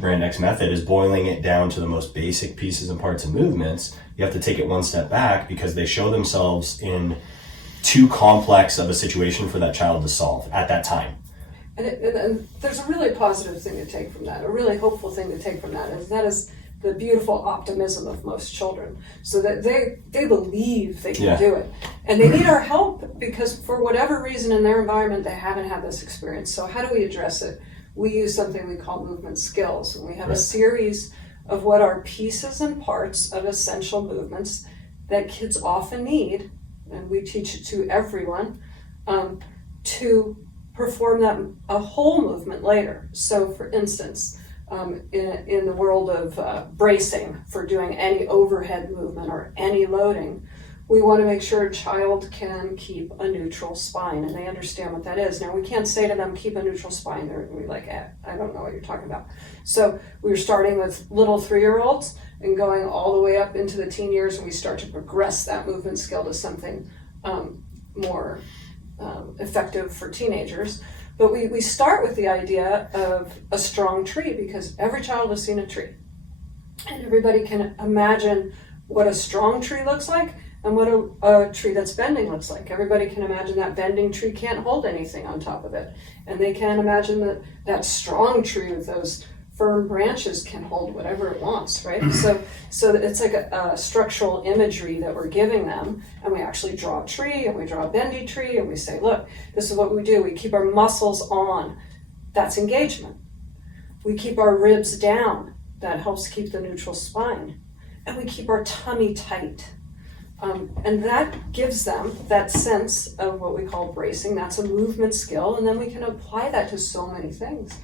the Brand X method is boiling it down to the most basic pieces and parts and movements. You have to take it one step back because they show themselves in too complex of a situation for that child to solve at that time. And there's a really positive thing to take from that, a really hopeful thing to take from that is the beautiful optimism of most children, so that they believe they can do it. And they need our help because for whatever reason in their environment, they haven't had this experience. So how do we address it? We use something we call movement skills. And we have a series of what are pieces and parts of essential movements that kids often need, and we teach it to everyone, to perform a whole movement later. So for instance, in the world of bracing for doing any overhead movement or any loading, we want to make sure a child can keep a neutral spine and they understand what that is. Now we can't say to them, keep a neutral spine. They're like, I don't know what you're talking about. So we were starting with little 3-year-olds and going all the way up into the teen years, and we start to progress that movement skill to something more effective for teenagers. But we start with the idea of a strong tree because every child has seen a tree. And everybody can imagine what a strong tree looks like and what a tree that's bending looks like. Everybody can imagine that bending tree can't hold anything on top of it. And they can imagine that strong tree with those firm branches can hold whatever it wants, right? So it's like a structural imagery that we're giving them, and we actually draw a tree, and we draw a bendy tree, and we say, look, this is what we do. We keep our muscles on. That's engagement. We keep our ribs down. That helps keep the neutral spine. And we keep our tummy tight. And that gives them that sense of what we call bracing. That's a movement skill, and then we can apply that to so many things.